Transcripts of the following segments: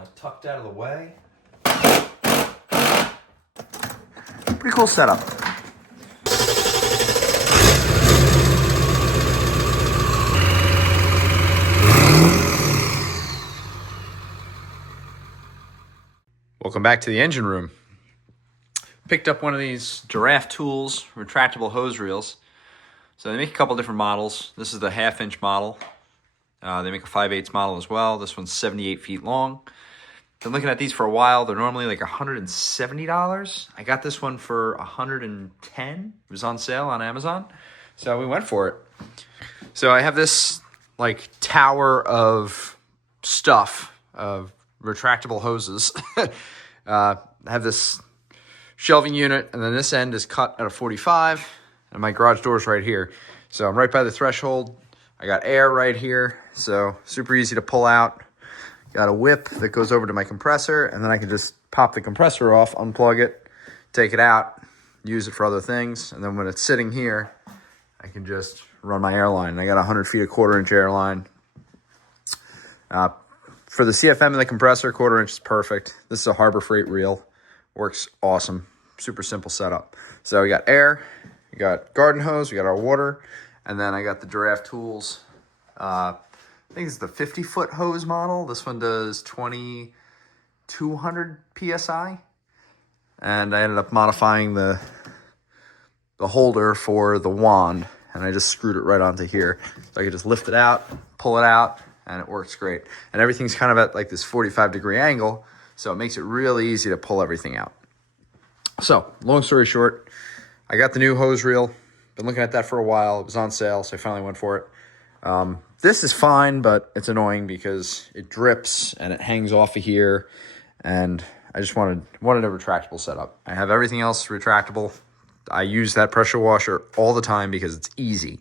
kind of tucked out of the way. Pretty cool setup. Welcome back to the engine room. Picked up one of these Giraffe Tools retractable hose reels. So they make a couple different models. This is the 1/2-inch model. They make a 5/8 model as well. This one's 78 feet long. Been looking at these for a while. They're normally like $170. I got this one for $110. It was on sale on Amazon. So we went for it. So I have this like tower of stuff, of retractable hoses. I have this shelving unit, and then this end is cut at a 45, and my garage door is right here. So I'm right by the threshold. I got air right here, so super easy to pull out. Got a whip that goes over to my compressor, and then I can just pop the compressor off, unplug it, take it out, use it for other things, and then when it's sitting here, I can just run my airline. I got 100 feet of 1/4-inch airline. For the CFM and the compressor, 1/4-inch is perfect. This is a Harbor Freight reel. Works awesome. Super simple setup. So we got air, we got garden hose, we got our water, and then I got the Giraffe Tools. I think it's the 50-foot hose model. This one does 2,200 PSI. And I ended up modifying the holder for the wand, and I just screwed it right onto here. So I could just lift it out, pull it out, and it works great. And everything's kind of at like this 45-degree angle, so it makes it really easy to pull everything out. So, long story short, I got the new hose reel. Been looking at that for a while. It was on sale, so I finally went for it. This is fine, but it's annoying because it drips and it hangs off of here, and I just wanted a retractable setup. I have everything else retractable. I use that pressure washer all the time because it's easy,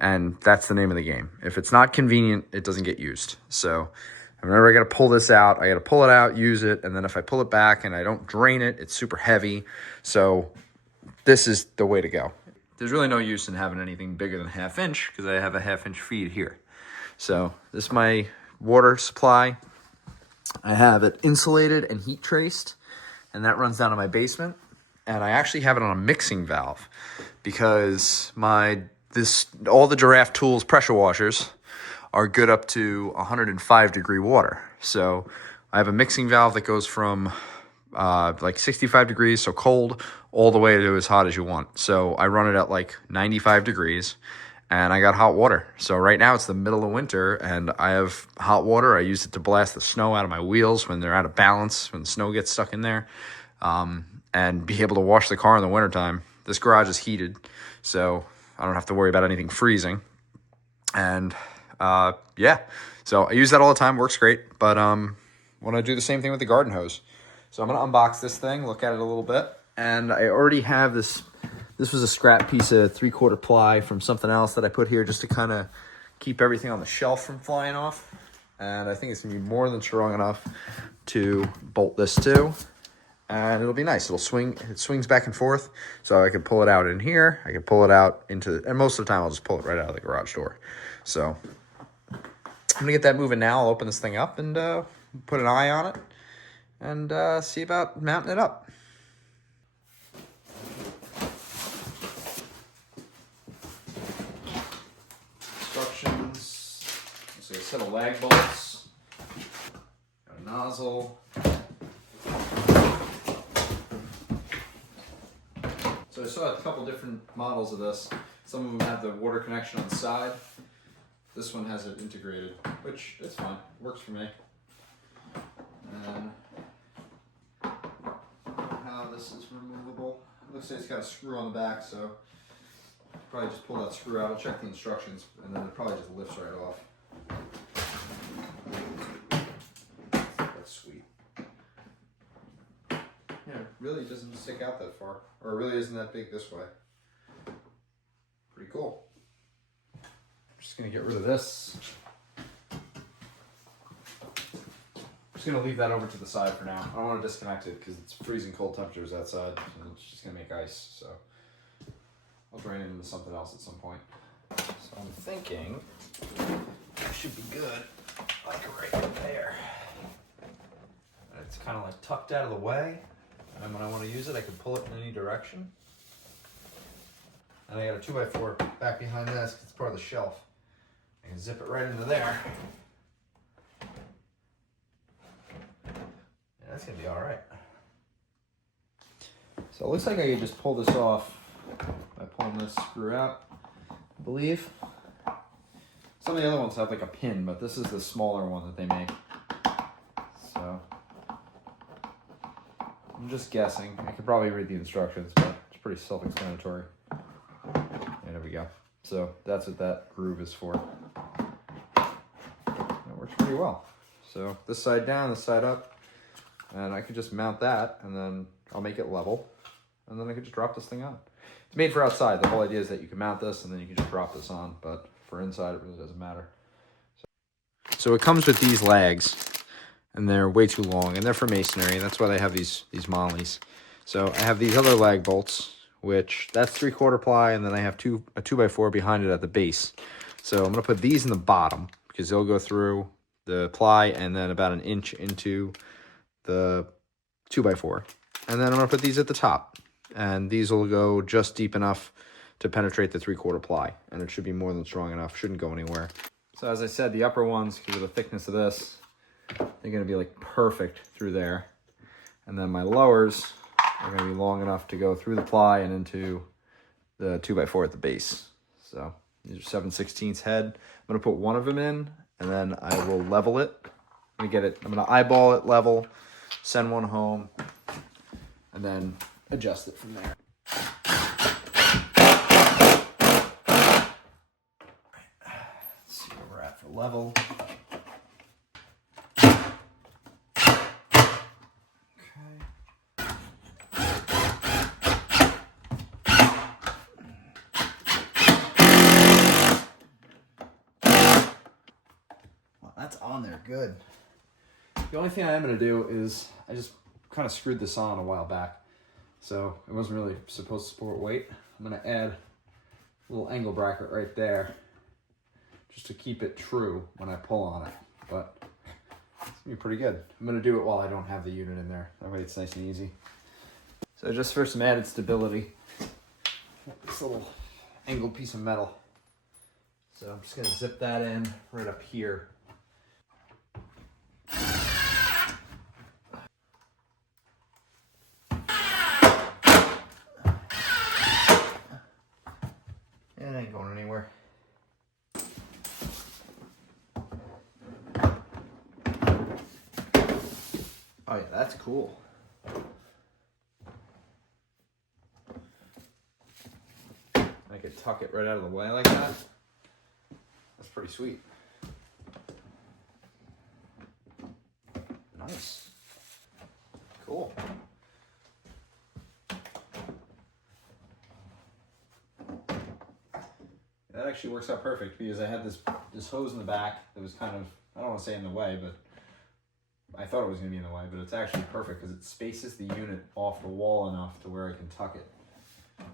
and that's the name of the game. If it's not convenient, it doesn't get used. So whenever I got to pull this out, I got to pull it out, use it, and then if I pull it back and I don't drain it, it's super heavy. So this is the way to go. There's really no use in having anything bigger than 1/2-inch because I have a 1/2-inch feed here. So this is my water supply. I have it insulated and heat traced, and that runs down to my basement. And I actually have it on a mixing valve because all the Giraffe Tools pressure washers are good up to 105-degree water. So I have a mixing valve that goes from like 65 degrees, so cold, all the way to as hot as you want. So I run it at like 95 degrees, and I got hot water. So right now it's the middle of winter, and I have hot water. I use it to blast the snow out of my wheels when they're out of balance, when the snow gets stuck in there, and be able to wash the car in the wintertime. This garage is heated, so I don't have to worry about anything freezing. And yeah, so I use that all the time. Works great, but want to do the same thing with the garden hose. So I'm going to unbox this thing, look at it a little bit. And I already have this. This was a scrap piece of 3/4 ply from something else that I put here just to kind of keep everything on the shelf from flying off. And I think it's going to be more than strong enough to bolt this to. And it'll be nice. It swings back and forth. So I can pull it out in here. I can pull it out and most of the time I'll just pull it right out of the garage door. So I'm going to get that moving now. I'll open this thing up and put an eye on it. And see about mounting it up. Instructions. So a set of lag bolts. Got a nozzle. So I saw a couple different models of this. Some of them have the water connection on the side. This one has it integrated, which is fine. Works for me. And this is removable. It looks like it's got a screw on the back, so probably just pull that screw out. I'll check the instructions, and then it probably just lifts right off. That's sweet. Yeah, it really doesn't stick out that far, or it really isn't that big this way. Pretty cool. I'm just gonna get rid of this. Just gonna leave that over to the side for now. I don't want to disconnect it because it's freezing cold temperatures outside, and it's just gonna make ice. So I'll drain it into something else at some point. So I'm thinking it should be good, like right there. kind of like tucked out of the way. And when I want to use it, I can pull it in any direction. And I got a 2x4 back behind this because it's part of the shelf. I can zip it right into there. Yeah, that's gonna be all right. So it looks like I can just pull this off by pulling this screw out, I believe. Some of the other ones have like a pin, but this is the smaller one that they make. So I'm just guessing. I could probably read the instructions, but it's pretty self-explanatory. And there we go. So that's what that groove is for. It works pretty well. So this side down, this side up, and I could just mount that, and then I'll make it level, and then I could just drop this thing on. It's made for outside. The whole idea is that you can mount this, and then you can just drop this on, but for inside, it really doesn't matter. So it comes with these legs, and they're way too long, and they're for masonry. That's why they have these mollies. So I have these other lag bolts, which that's 3/4 ply, and then I have a 2x4 behind it at the base. So I'm gonna put these in the bottom because they'll go through the ply and then about an inch into the 2x4. And then I'm gonna put these at the top, and these will go just deep enough to penetrate the 3/4 ply, and it should be more than strong enough, shouldn't go anywhere. So as I said, the upper ones, because of the thickness of this, they're gonna be like perfect through there. And then my lowers are gonna be long enough to go through the ply and into the 2x4 at the base. So these are 7/16 head. I'm gonna put one of them in, and then I will level it. I'm gonna eyeball it level, send one home, and then adjust it from there. Let's see where we're at for level. That's on there good. The only thing I am going to do is I just kind of screwed this on a while back, so it wasn't really supposed to support weight. I'm going to add a little angle bracket right there just to keep it true when I pull on it, but it's going to be pretty good. I'm going to do it while I don't have the unit in there. That way it's nice and easy. So just for some added stability, this little angled piece of metal. So I'm just going to zip that in right up here. It ain't going anywhere. Oh yeah, that's cool. I could tuck it right out of the way like that. That's pretty sweet. Nice. Cool. That actually works out perfect because I had this hose in the back that was kind of, I don't want to say in the way, but I thought it was going to be in the way, but it's actually perfect because it spaces the unit off the wall enough to where I can tuck it.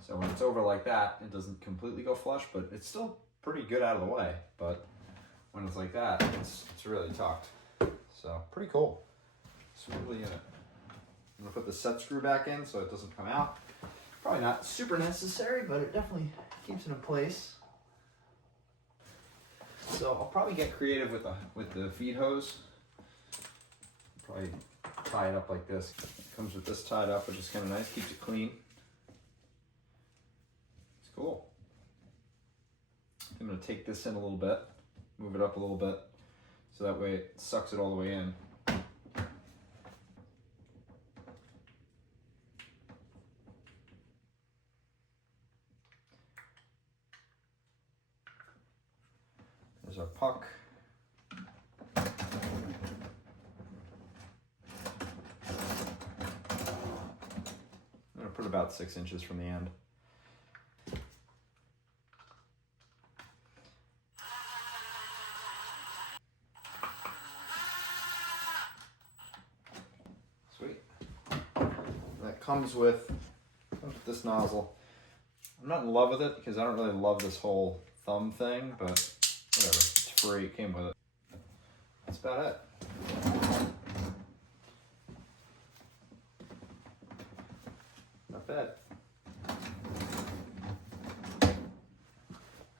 So when it's over like that, it doesn't completely go flush, but it's still pretty good out of the way. But when it's like that, it's really tucked. So pretty cool. Sweet little unit. I'm going to put the set screw back in so it doesn't come out. Probably not super necessary, but it definitely keeps it in place. So I'll probably get creative with the feed hose. Probably tie it up like this. It comes with this tied up, which is kind of nice, keeps it clean. It's cool. I'm going to take this in a little bit, move it up a little bit, so that way it sucks it all the way in. There's our puck. I'm going to put about 6 inches from the end. Sweet. That comes with this nozzle. I'm not in love with it because I don't really love this whole thumb thing, but whatever. It's free. It came with it. That's about it. Not bad.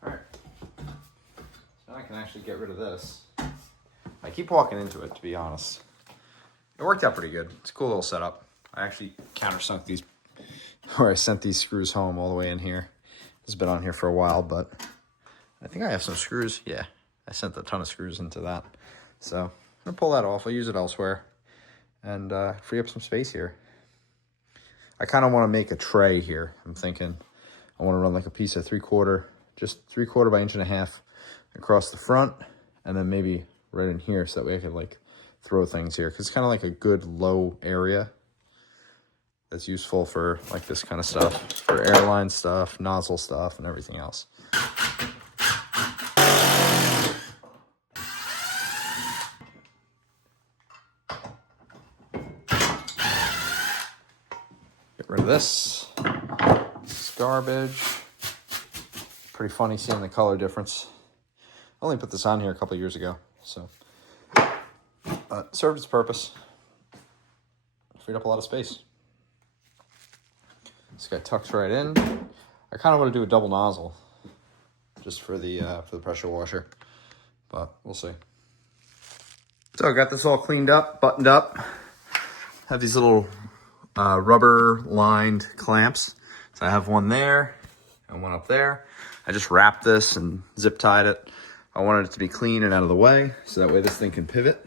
All right. So now I can actually get rid of this. I keep walking into it, to be honest. It worked out pretty good. It's a cool little setup. I actually countersunk these, or I sent these screws home all the way in here. It's been on here for a while, but I think I have some screws. Yeah, I sent a ton of screws into that. So I'm gonna pull that off. I'll use it elsewhere and free up some space here. I kind of want to make a tray here. I'm thinking I want to run like a piece of 3/4, just 3/4 by 1.5 inches across the front, and then maybe right in here so that way I could like throw things here, because it's kind of like a good low area that's useful for like this kind of stuff, for airline stuff, nozzle stuff, and everything else. Get rid of this. This is garbage. Pretty funny seeing the color difference. I only put this on here a couple years ago, so served its purpose. Freed up a lot of space. This guy tucks right in. I kind of want to do a double nozzle just for the pressure washer, but we'll see. So I got this all cleaned up, buttoned up. Have these little rubber lined clamps. So I have one there and one up there. I just wrapped this and zip tied it. I wanted it to be clean and out of the way, so that way this thing can pivot.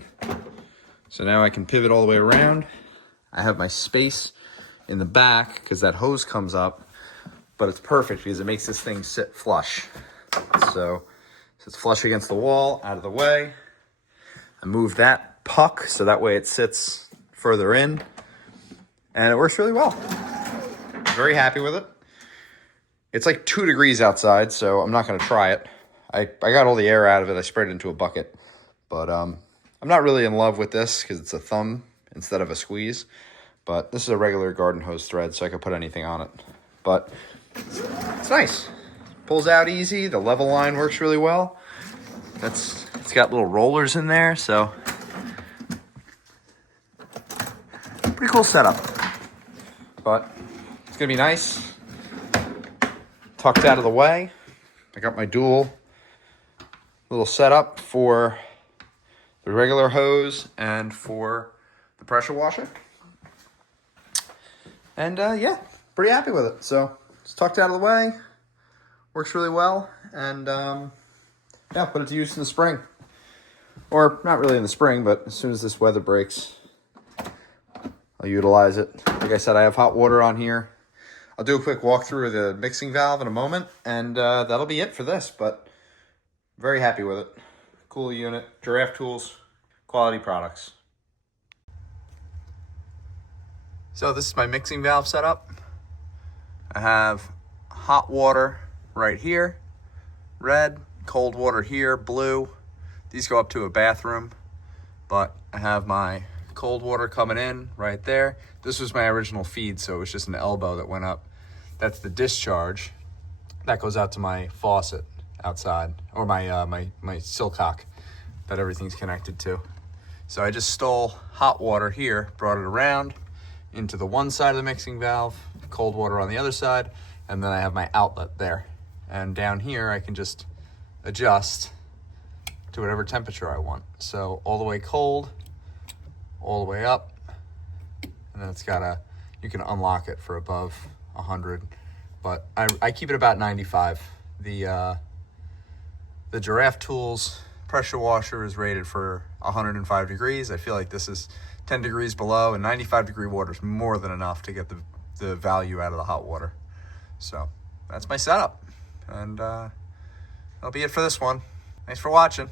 So now I can pivot all the way around. I have my space in the back because that hose comes up, but it's perfect because it makes this thing sit flush. So it's flush against the wall, out of the way. I move that puck so that way it sits further in, and it works really well. Very happy with it. It's like 2 degrees outside, so I'm not going to try it. I got all the air out of it. I sprayed it into a bucket, but I'm not really in love with this because it's a thumb instead of a squeeze. But this is a regular garden hose thread, so I could put anything on it. But it's nice. Pulls out easy. The level line works really well. It's got little rollers in there, so pretty cool setup. But it's gonna be nice. Tucked out of the way. I got my dual little setup for the regular hose and for the pressure washer. And yeah, pretty happy with it. So it's tucked out of the way, works really well, and yeah, put it to use in the spring. Or not really in the spring, but as soon as this weather breaks, I'll utilize it. Like I said, I have hot water on here. I'll do a quick walkthrough of the mixing valve in a moment, and that'll be it for this, but very happy with it. Cool unit. Giraffe Tools, quality products. So this is my mixing valve setup. I have hot water right here, red, cold water here, blue. These go up to a bathroom, but I have my cold water coming in right there. This was my original feed, so it was just an elbow that went up. That's the discharge. That goes out to my faucet outside, or my my silcock that everything's connected to. So I just stole hot water here, brought it around into the one side of the mixing valve, cold water on the other side, and then I have my outlet there. And down here I can just adjust to whatever temperature I want. So all the way cold, all the way up, and then it's got you can unlock it for above 100, but I keep it about 95. The Giraffe Tools pressure washer is rated for 105 degrees. I feel like this is 10 degrees below, and 95 degree water is more than enough to get the value out of the hot water. So that's my setup, and that'll be it for this one. Thanks for watching.